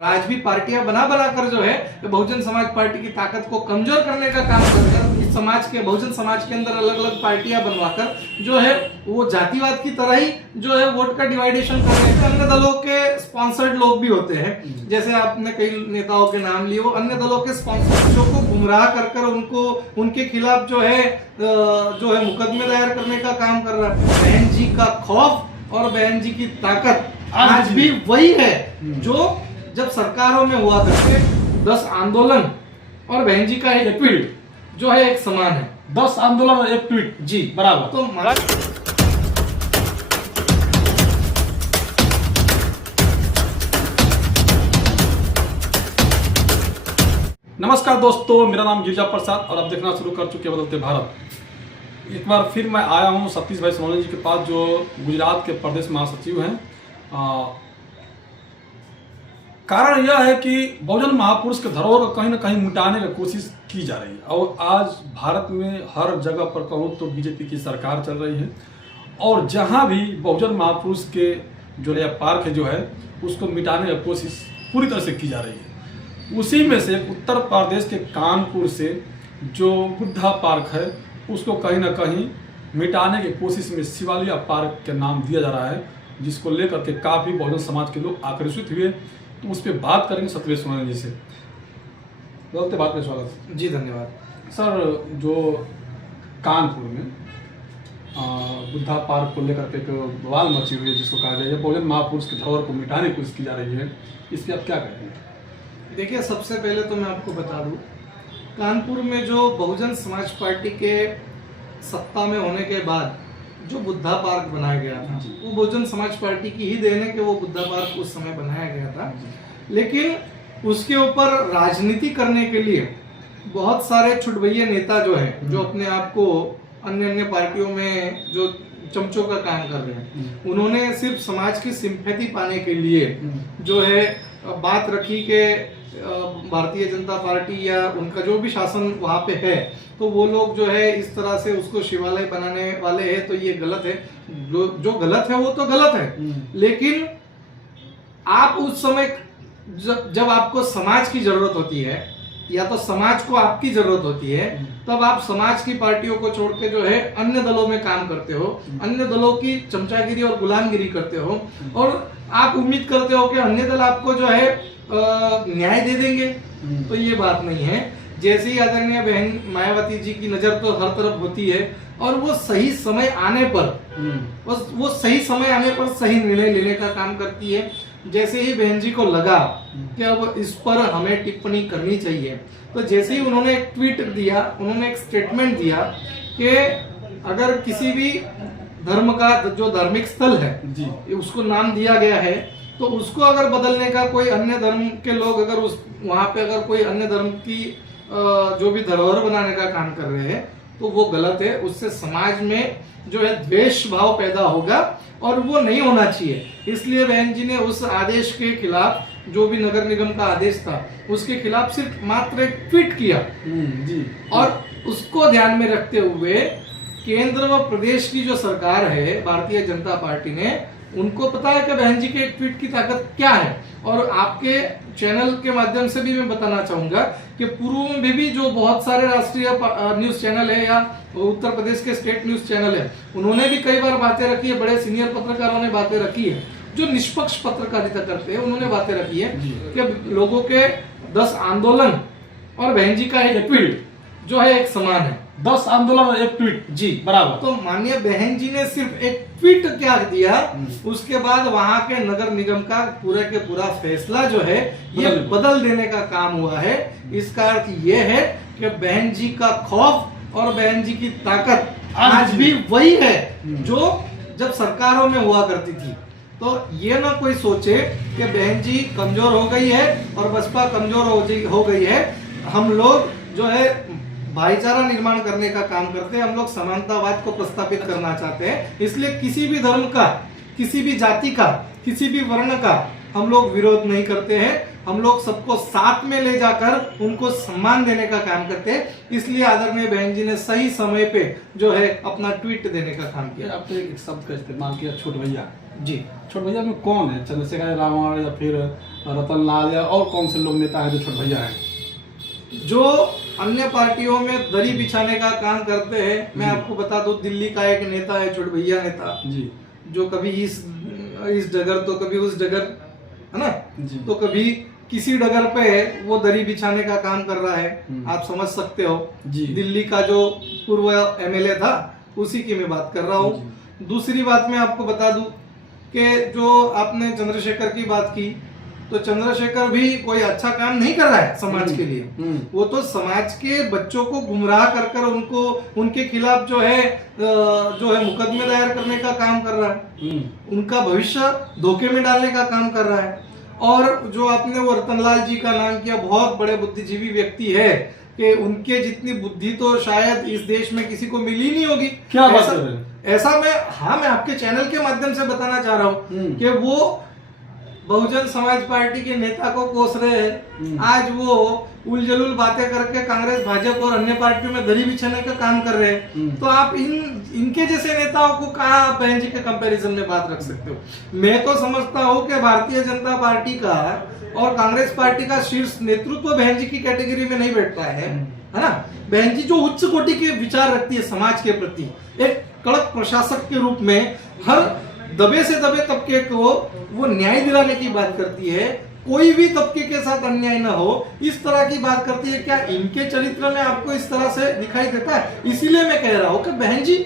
आज भी पार्टियां बना कर जो है बहुजन समाज पार्टी की ताकत को कमजोर करने का काम कर इस समाज के बहुजन समाज के अंदर अलग अलग पार्टियां बनवाकर जो है वो जातिवाद की तरह ही जो है वोट का डिवाइडेशन करने के अन्य दलों के स्पॉन्सर्ड लोग भी होते हैं। जैसे आपने कई नेताओं के नाम लिए, वो अन्य दलों के स्पॉन्सर्डों को गुमराह कर उनको उनके खिलाफ जो है मुकदमे दायर करने का काम कर रहा है। बहन जी का खौफ और बहन जी की ताकत आज भी वही है जो जब सरकारों में हुआ करते 10 आंदोलन और बहन जी का एक ट्वीट जो है एक समान है। 10 आंदोलन और एक ट्वीट जी बराबर। तो नमस्कार दोस्तों, मेरा नाम गिरिजा प्रसाद और आप देखना शुरू कर चुके हैं बदलते भारत। एक बार फिर मैं आया हूं सतीश भाई सोनवणे जी के पास, जो गुजरात के प्रदेश महासचिव हैं। कारण यह है कि बहुजन महापुरुष के धरोहर को कहीं ना कहीं मिटाने की कोशिश की जा रही है और आज भारत में हर जगह पर कहूँ तो बीजेपी की सरकार चल रही है और जहाँ भी बहुजन महापुरुष के जो है पार्क है जो है उसको मिटाने की कोशिश पूरी तरह से की जा रही है। उसी में से उत्तर प्रदेश के कानपुर से जो बुद्धा पार्क है उसको कहीं ना कहीं मिटाने की कोशिश में शिवालिया पार्क के नाम दिया जा रहा है, जिसको लेकर के काफ़ी बहुजन समाज के लोग आकर्षित हुए। तो उस पर बात करेंगे सतीश सोनवणे जी से। बोलते बात में स्वागत जी, धन्यवाद सर। जो कानपुर में बुद्धा पार्क को लेकर के एक बवाल मची हुई है, जिसको कहा जाए बहुजन महापुरुष के धरोहर को मिटाने की कोशिश की जा रही है, इस पर आप क्या कहेंगे? देखिए, सबसे पहले तो मैं आपको बता दूं, कानपुर में जो बहुजन समाज पार्टी के सत्ता में होने के बाद जो बुद्धा पार्क बनाया गया था वो बहुजन समाज पार्टी की ही देन है कि वो बुद्धा पार्क उस समय बनाया गया था। लेकिन उसके ऊपर राजनीति करने के लिए बहुत सारे छुटभैया नेता जो हैं, जो अपने आप को अन्य पार्टियों में जो चमचों का काम कर रहे हैं, उन्होंने सिर्फ समाज की सिंपैथी पाने के लिए जो है बात रखी कि भारतीय जनता पार्टी या उनका जो भी शासन वहां पे है तो वो लोग जो है इस तरह से उसको शिवालय बनाने वाले हैं, तो ये गलत है। जो गलत है वो तो गलत है, लेकिन आप उस समय जब आपको समाज की जरूरत होती है या तो समाज को आपकी जरूरत होती है, तब आप समाज की पार्टियों को छोड़ के जो है अन्य दलों में काम करते हो, अन्य दलों की चमचागिरी और गुलामगिरी करते हो और आप उम्मीद करते हो कि अन्य दल आपको जो है न्याय दे देंगे। तो ये बात नहीं है। जैसे ही आदरणीय बहन मायावती जी की नजर तो हर तरफ होती है और वो सही समय आने पर सही निर्णय लेने का काम करती है। जैसे ही बहन जी को लगा कि अब इस पर हमें टिप्पणी करनी चाहिए, तो जैसे ही उन्होंने एक ट्वीट दिया, उन्होंने एक स्टेटमेंट दिया कि अगर किसी भी धर्म का जो धार्मिक स्थल है जी उसको नाम दिया गया है, तो उसको अगर बदलने का कोई अन्य धर्म के लोग अगर वहां पे अगर कोई अन्य धर्म की जो भी धरोहर बनाने का काम कर रहे हैं तो वो गलत है। उससे समाज में जो है द्वेष भाव पैदा होगा और वो नहीं होना चाहिए। इसलिए बहन जी ने उस आदेश के खिलाफ, जो भी नगर निगम का आदेश था उसके खिलाफ सिर्फ मात्र एक ट्वीट किया जी। और उसको ध्यान में रखते हुए केंद्र व प्रदेश की जो सरकार है भारतीय जनता पार्टी ने, उनको पता है कि बहन जी के एक ट्वीट की ताकत क्या है। और आपके चैनल के माध्यम से भी मैं बताना चाहूंगा कि पूर्व में भी जो बहुत सारे राष्ट्रीय न्यूज चैनल है या उत्तर प्रदेश के स्टेट न्यूज चैनल है, उन्होंने भी कई बार बातें रखी है, बड़े सीनियर पत्रकारों ने बातें रखी है, जो निष्पक्ष पत्रकारिता करते हैं, उन्होंने बातें रखी है कि लोगों के 10 आंदोलन और बहन जी का एक ट्वीट जो है एक समान है। 10 आंदोलन और एक ट्वीट जी बराबर। तो माननीय बहन जी ने सिर्फ एक ट्वीट क्या दिया, उसके बाद वहां के नगर निगम का पूरे के पूरा फैसला जो है ये बदल देने का काम हुआ है। इसका अर्थ ये है कि बहन जी का खौफ और बहन जी की ताकत आज भी वही है जो जब सरकारों में हुआ करती थी। तो ये ना कोई सोचे कि बहन जी कमजोर हो गई है और बसपा कमजोर हो गई है। हम लोग जो है भाईचारा निर्माण करने का काम करते हैं, हम लोग समानतावाद को प्रस्तावित करना चाहते हैं। इसलिए किसी भी धर्म का, किसी भी जाति का, किसी भी वर्ण का हम लोग विरोध नहीं करते हैं। हम लोग सबको साथ में ले जाकर उनको सम्मान देने का काम करते हैं। इसलिए आदरणीय बहन जी ने सही समय पे जो है अपना ट्वीट देने का काम किया। आपने एक शब्द का इस्तेमाल किया, छुटभैया। जी। छोट भैया में कौन है, चंद्रशेखर रावण या फिर रतन लाल या और कौन से लोग नेता हैं जो छोट भैया हैं? जो अन्य पार्टियों में दरी बिछाने का काम करते हैं, मैं जी। आपको बता दूं, दिल्ली का एक नेता है छोट भैया नेता, जी जो कभी इस डगर तो कभी उस डगर, है ना, जी। तो कभी किसी डगर पे वो दरी बिछाने का काम कर रहा है। आप समझ सकते हो। जी। दिल्ली का जो पूर्व एमएलए था, उसी की मैं बात कर रहा हूँ। दूसरी बात मैं आपको बता दूं कि जो आपने चंद्रशेखर की बात की, तो चंद्रशेखर भी कोई अच्छा काम नहीं कर रहा है समाज के लिए। वो तो समाज के बच्चों को गुमराह कर कर उनको, उनके खिलाफ जो है मुकदमे दायर करने का काम कर रहा है, उनका भविष्य धोखे में डालने का काम कर रहा है। और जो आपने वो रतनलाल जी का नाम किया, बहुत बड़े बुद्धिजीवी व्यक्ति है कि उनके जितनी बुद्धि तो शायद इस देश में किसी को मिली नहीं होगी। क्या बात कर रहे हैं? ऐसा मैं आपके चैनल के माध्यम से बताना चाह रहा हूँ कि वो बहुजन समाज पार्टी के नेता को कोस रहे हैं। आज वो उलझुल बातें करके कांग्रेस, भाजपा और अन्य पार्टियों में दरी बिछाने का काम कर रहे हैं। तो आप इनके जैसे नेताओं को कहाँ बहन जी के कंपैरिजन में बात रख सकते हो? मैं तो समझता हूँ कि भारतीय जनता पार्टी का और कांग्रेस पार्टी का शीर्ष नेतृत्व बहन जी की कैटेगरी में नहीं बैठता है ना। बहन जी जो उच्च कोटि के विचार रखती है समाज के प्रति, एक कड़क प्रशासक के रूप में हर दबे से दबे तबके को वो न्याय दिलाने की बात करती है, कोई भी तबके के साथ अन्याय ना हो, इस तरह की बात करती है। क्या इनके चरित्र में आपको इस तरह से दिखाई देता है? इसीलिए मैं कह रहा हूं कि बहन जी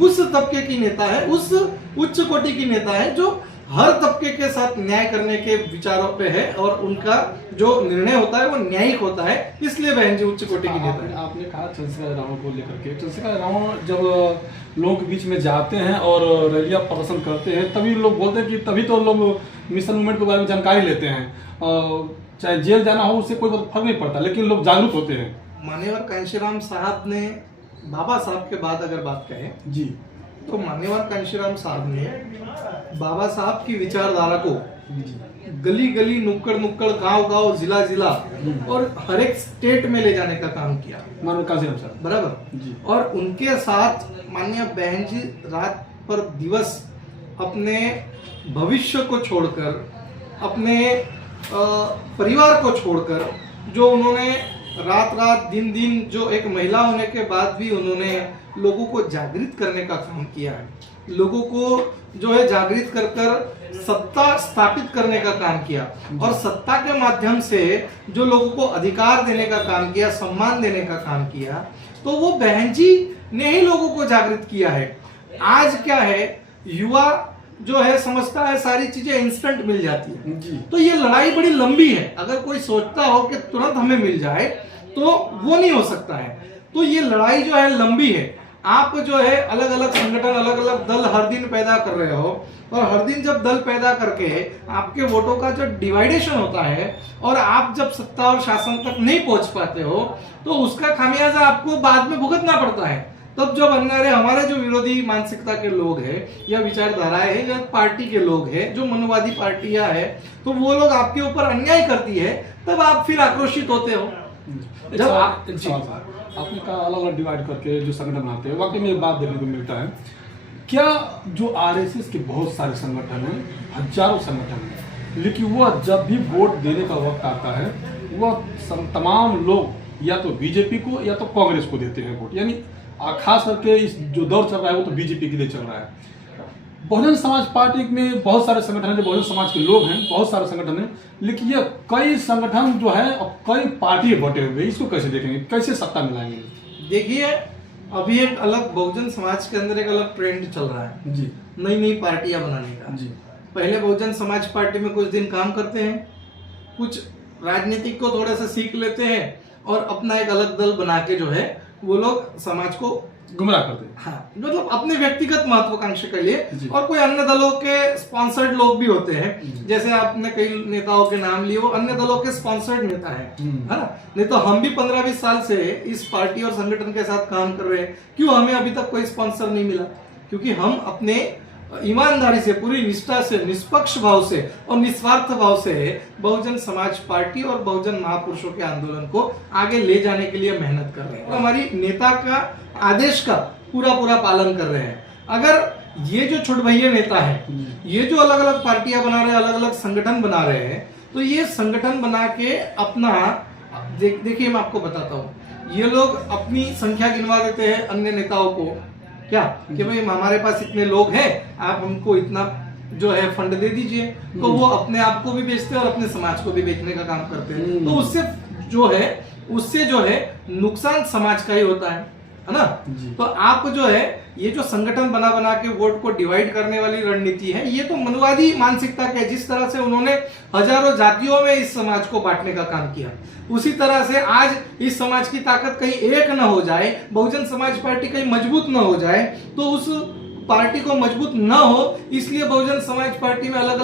उस तबके की नेता है, उस उच्च कोटि की नेता है जो हर तबके के साथ न्याय करने के विचारों पे है और उनका जो निर्णय होता है वो न्यायिक होता है। इसलिए बहन जी उच्च कोटि की नेता है। आपने कहा चंद्रशेखर रावण को लेकर के, चंद्रशेखर रावण जब लोगों के बीच में जाते हैं और रैलियां प्रदर्शन करते हैं, तभी लोग बोलते हैं कि तभी तो लोग मिशन मूवमेंट के बारे में जानकारी लेते हैं। चाहे जेल जाना हो उससे कोई फर्क नहीं पड़ता, लेकिन लोग जागरूक होते हैं। मान्यवर कांशीराम साहब ने, बाबा साहब के बाद अगर बात कहें जी, तो मान्यवर कांशीराम साहब ने बाबा साहब की विचारधारा को गली गली, नुक्कड़ नुक्कड़, गांव गांव, जिला जिला और हर एक स्टेट में ले जाने का काम किया। मानव कांशीराम साहब बराबर जी। और उनके साथ माननीय बहन जी रात पर दिवस अपने भविष्य को छोड़कर, अपने परिवार को छोड़कर, जो उन्होंने रात रात दिन दिन, जो एक महिला होने के बाद भी उन्होंने लोगों को जागृत करने का काम किया है, लोगों को जो है जागृत कर कर सत्ता स्थापित करने का काम किया और सत्ता के माध्यम से जो लोगों को अधिकार देने का काम किया, सम्मान देने का काम किया, तो वो बहन जी ने ही लोगों को जागृत किया है। आज क्या है, युवा जो है समझता है सारी चीजें इंस्टेंट मिल जाती है जी। तो ये लड़ाई बड़ी लंबी है। अगर कोई सोचता हो कि तुरंत हमें मिल जाए तो वो नहीं हो सकता है। तो ये लड़ाई जो है लंबी है। आप जो है अलग अलग संगठन, अलग अलग दल हर दिन पैदा कर रहे हो और हर दिन जब दल पैदा करके आपके वोटों का जो डिवाइडेशन होता है और आप जब सत्ता और शासन तक नहीं पहुंच पाते हो तो उसका खामियाजा आपको बाद में भुगतना पड़ता है। तब जब हमारे जो विरोधी मानसिकता के लोग हैं या विचारधाराएं हैं या पार्टी के लोग हैं, जो मनोवादी पार्टियां हैं, तो वो लोग आपके ऊपर अन्याय करती है, तब आप फिर आक्रोशित होते हो। जब आप आपने कहा अलग अलग डिवाइड करके जो संगठन बनाते हैं, वाकई में एक बात देखने को मिलता है। क्या जो आरएसएस के बहुत सारे संगठन हैं, हजारों संगठन हैं, लेकिन वह जब भी वोट देने का वक्त आता है वह तमाम लोग या तो बीजेपी को या तो कांग्रेस को देते हैं वोट। यानी खास करके इस जो दौर चल रहा है वो तो बीजेपी के लिए चल रहा है। बहुजन समाज पार्टी में बहुत सारे संगठन हैं, जो बहुजन समाज के लोग हैं, बहुत सारे संगठन हैं, लेकिन ये कई संगठन जो है और कई पार्टी बटे हुए, इसको कैसे देखेंगे, कैसे सत्ता मिलाएंगे? देखिए, अभी एक अलग बहुजन समाज के अंदर एक अलग ट्रेंड चल रहा है जी, नई नई पार्टियां बनाने का। जी। पहले बहुजन समाज पार्टी में कुछ दिन काम करते हैं, कुछ राजनीतिक को थोड़ा सा सीख लेते हैं और अपना एक अलग दल बना के जो है वो लोग समाज को गुमराह करते हैं। हाँ, मतलब अपने व्यक्तिगत महत्वाकांक्षा के लिए। जी। और कोई अन्य दलों के स्पॉन्सर्ड लोग भी होते हैं, जैसे आपने कई नेताओं के नाम लिए, वो अन्य दलों के स्पॉन्सर्ड नेता है ना। नहीं तो हम भी 15-20 साल से इस पार्टी और संगठन के साथ काम कर रहे हैं, क्यों हमें अभी तक कोई स्पॉन्सर नहीं मिला? क्योंकि हम अपने ईमानदारी से, पूरी निष्ठा से, निष्पक्ष भाव से और निस्वार्थ भाव से बहुजन समाज पार्टी और बहुजन महापुरुषों के आंदोलन को आगे ले जाने के लिए मेहनत कर रहे हैं। तो हमारी नेता का आदेश का पूरा पालन कर रहे हैं। अगर ये जो छुटभैया नेता है, ये जो अलग अलग पार्टियां बना रहे हैं, अलग अलग संगठन बना रहे हैं, तो ये संगठन बना के अपना देखिए मैं आपको बताता हूँ, ये लोग अपनी संख्या गिनवा देते हैं अन्य नेताओं को, क्या कि भाई हमारे पास इतने लोग हैं, आप हमको इतना जो है फंड दे दीजिए, तो वो अपने आप को भी बेचते हैं और अपने समाज को भी बेचने का काम करते हैं। तो उससे जो है नुकसान समाज का ही होता है ना। तो आप जो है ये जो संगठन बना बना के वोट को डिवाइड करने वाली रणनीति है, ये तो मनवादी मानसिकता के, जिस तरह से उन्होंने हजारों जातियों में इस समाज को बांटने का काम किया, उसी तरह से आज इस समाज की ताकत कहीं एक न हो जाए, बहुजन समाज पार्टी कहीं मजबूत न हो जाए, तो उस पार्टी को मजबूत न हो, इसलिए बहुजन समाज पार्टी में अलग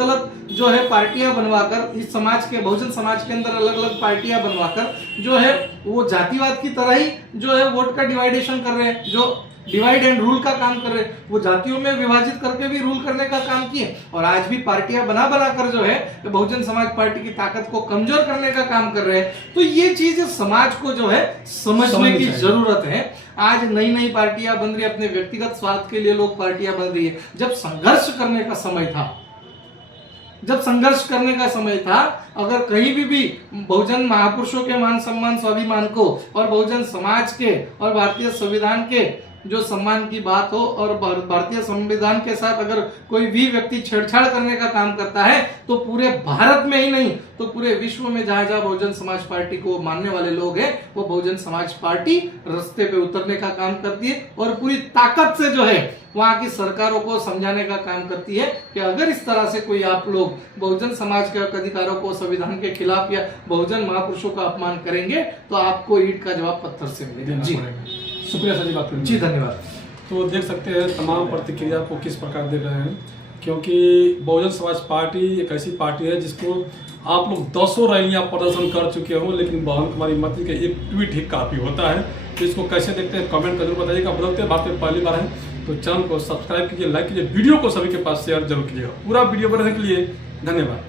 अलग जो है पार्टियां बनवाकर, इस समाज के बहुजन समाज के अंदर अलग अलग पार्टियां बनवाकर जो है वो जातिवाद की तरह ही जो है वोट का डिवाइडेशन कर रहे हैं, जो डिवाइड एंड रूल का काम कर रहे हैं, वो जातियों में विभाजित करके भी रूल करने का काम किए, और आज भी पार्टियां बना कर जो है बहुजन समाज पार्टी की ताकत को कमजोर करने का काम कर रहे हैं। तो ये चीज समाज को जो है समझने की जरूरत है। आज नई नई पार्टियां बन रही है, अपने व्यक्तिगत स्वार्थ के लिए लोग पार्टियां बन रही है। जब संघर्ष करने का समय था, अगर कहीं भी बहुजन महापुरुषों के मान सम्मान स्वाभिमान को और बहुजन समाज के और भारतीय संविधान के जो सम्मान की बात हो, और भारतीय संविधान के साथ अगर कोई भी व्यक्ति छेड़छाड़ करने का काम करता है, तो पूरे भारत में ही नहीं तो पूरे विश्व में जहां जहां बहुजन समाज पार्टी को मानने वाले लोग हैं, वो बहुजन समाज पार्टी रास्ते पे उतरने का काम करती है और पूरी ताकत से जो है वहां की सरकारों को समझाने का काम करती है कि अगर इस तरह से कोई आप लोग बहुजन समाज के अधिकारों को, संविधान के खिलाफ या बहुजन महापुरुषों का अपमान करेंगे, तो आपको ईंट का जवाब पत्थर से मिलेगा। जी शुक्रिया सर जी बात करने। जी धन्यवाद। तो देख सकते हैं तमाम प्रतिक्रिया को किस प्रकार दे रहे हैं, क्योंकि बहुजन समाज पार्टी एक ऐसी पार्टी है जिसको आप लोग 200 रैलियां प्रदर्शन कर चुके हो, लेकिन बहन कुमारी मती के एक ट्वीट ही काफ़ी होता है। तो इसको कैसे देखते हैं कमेंट कर जरूर बताइएगा। बदलते भारत में पहली बार है तो चैनल को सब्सक्राइब कीजिए, लाइक कीजिए, वीडियो को सभी के पास शेयर जरूर कीजिएगा। पूरा वीडियो बनाने के लिए धन्यवाद।